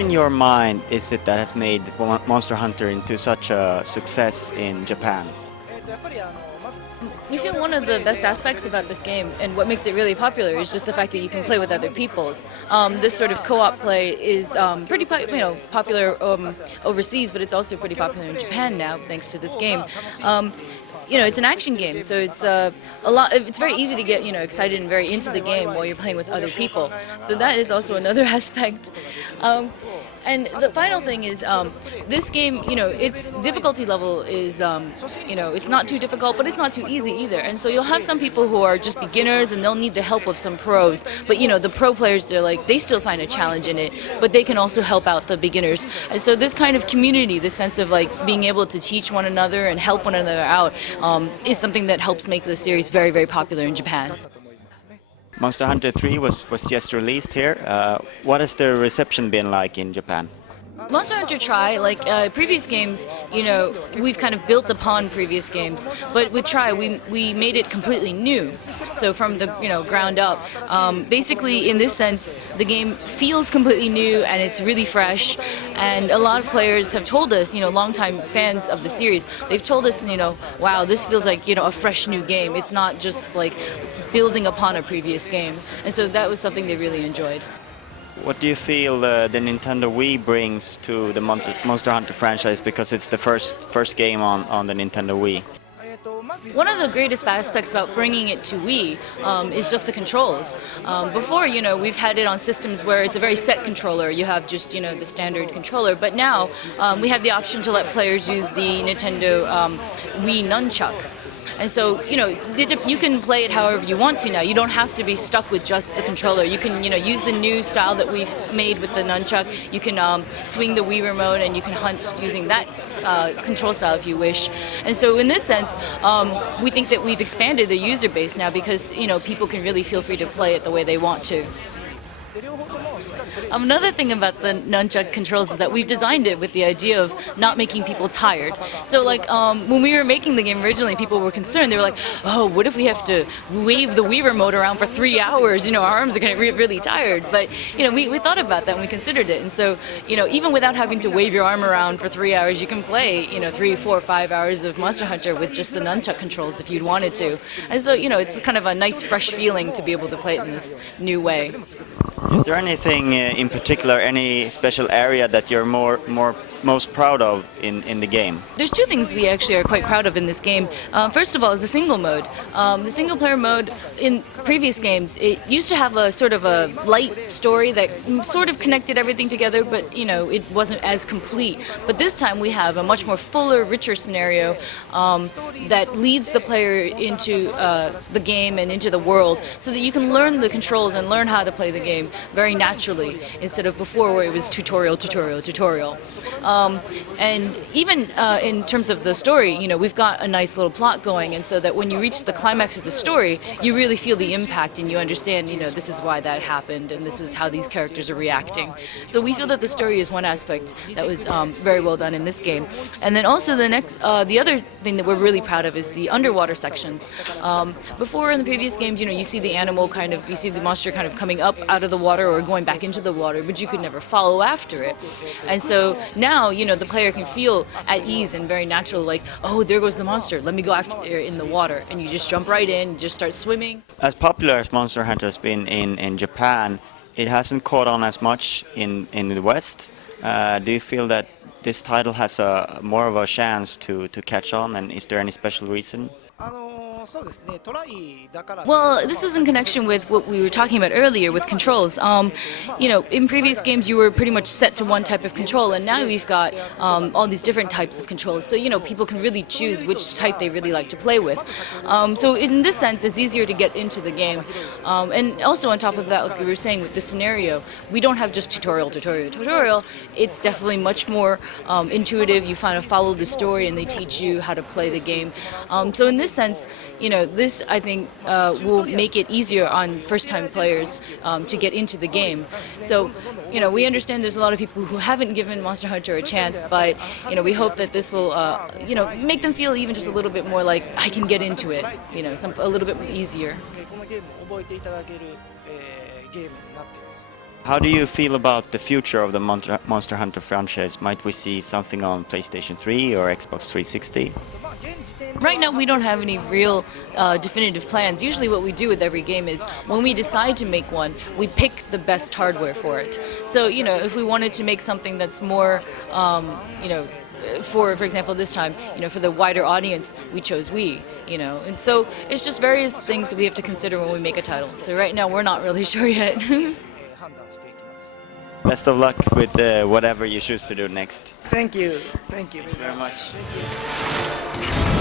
in your mind is it that has made Monster Hunter into such a success in Japan? We feel one of the best aspects about this game and what makes it really popular is just the fact that you can play with other peoples. This sort of co-op play is pretty popular overseas, but it's also pretty popular in Japan now thanks to this game. It's an action game, so it's It's very easy to get excited and very into the game while you're playing with other people. So that is also another aspect. And the final thing is, this game, its difficulty level is, it's not too difficult, but it's not too easy either. And so you'll have some people who are just beginners and they'll need the help of some pros. But, the pro players, they still find a challenge in it, but they can also help out the beginners. And so this kind of community, this sense of being able to teach one another and help one another out, is something that helps make the series very, very popular in Japan. Monster Hunter 3 was just released here. What has the reception been like in Japan? Monster Hunter Tri, like previous games, we've kind of built upon previous games, but with Tri, we made it completely new. So from the ground up, basically in this sense, the game feels completely new and it's really fresh. And a lot of players have told us, longtime fans of the series, they've told us, wow, this feels like a fresh new game. It's not just like building upon a previous game. And so that was something they really enjoyed. What do you feel the Nintendo Wii brings to the Monster Hunter franchise, because it's the first game on the Nintendo Wii? One of the greatest aspects about bringing it to Wii is just the controls. Before, we've had it on systems where it's a very set controller. You have just, the standard controller. But now we have the option to let players use the Nintendo Wii nunchuck. And so, you can play it however you want to now. You don't have to be stuck with just the controller. You can, use the new style that we've made with the nunchuck. You can swing the Wii remote and you can hunt using that control style if you wish. And so in this sense, we think that we've expanded the user base now because, people can really feel free to play it the way they want to. Another thing about the nunchuck controls is that we've designed it with the idea of not making people tired. So when we were making the game originally, people were concerned. They were like, oh, what if we have to wave the Wii remote around for 3 hours? Our arms are going to get really tired. But, we thought about that and we considered it. And so, even without having to wave your arm around for 3 hours, you can play, 3, 4, 5 hours of Monster Hunter with just the nunchuck controls if you'd wanted to. And so, it's kind of a nice, fresh feeling to be able to play it in this new way. Is there anything in particular, any special area that you're most proud of in the game? There's two things we actually are quite proud of in this game. First of all is the single mode. The single player mode in previous games, it used to have a sort of a light story that sort of connected everything together, but it wasn't as complete. But this time we have a much more fuller, richer scenario that leads the player into the game and into the world, so that you can learn the controls and learn how to play the game very naturally, instead of before where it was tutorial, tutorial, tutorial. And even in terms of the story, we've got a nice little plot going, and so that when you reach the climax of the story, you really feel the impact and you understand, this is why that happened and this is how these characters are reacting. So we feel that the story is one aspect that was very well done in this game. And then also the other thing that we're really proud of is the underwater sections. Before in the previous games, you see the animal you see the monster kind of coming up out of the water or going back into the water, but you could never follow after it. And so now, the player can feel at ease and very natural, like, oh, there goes the monster, let me go after it in the water. And you just jump right in, just start swimming. As popular as Monster Hunter has been in Japan, it hasn't caught on as much in the West. Do you feel that this title has more of a chance to catch on, and is there any special reason? Well, this is in connection with what we were talking about earlier with controls. In previous games you were pretty much set to one type of control, and now we've got all these different types of controls. So, people can really choose which type they really like to play with. So in this sense, it's easier to get into the game. And also on top of that, like we were saying with the scenario, we don't have just tutorial, tutorial, tutorial. It's definitely much more intuitive. You kind of follow the story and they teach you how to play the game. So in this sense, this, I think, will make it easier on first-time players to get into the game. So, we understand there's a lot of people who haven't given Monster Hunter a chance, but, we hope that this will, make them feel even just a little bit more like, I can get into it, a little bit easier. How do you feel about the future of the Monster Hunter franchise? Might we see something on PlayStation 3 or Xbox 360? Right now, we don't have any real definitive plans. Usually, what we do with every game is when we decide to make one, we pick the best hardware for it. So, if we wanted to make something that's more, for example, this time, for the wider audience, we chose Wii, and so it's just various things that we have to consider when we make a title. So right now, we're not really sure yet. Best of luck with whatever you choose to do next. Thank you. Thank you Very much. Thank you.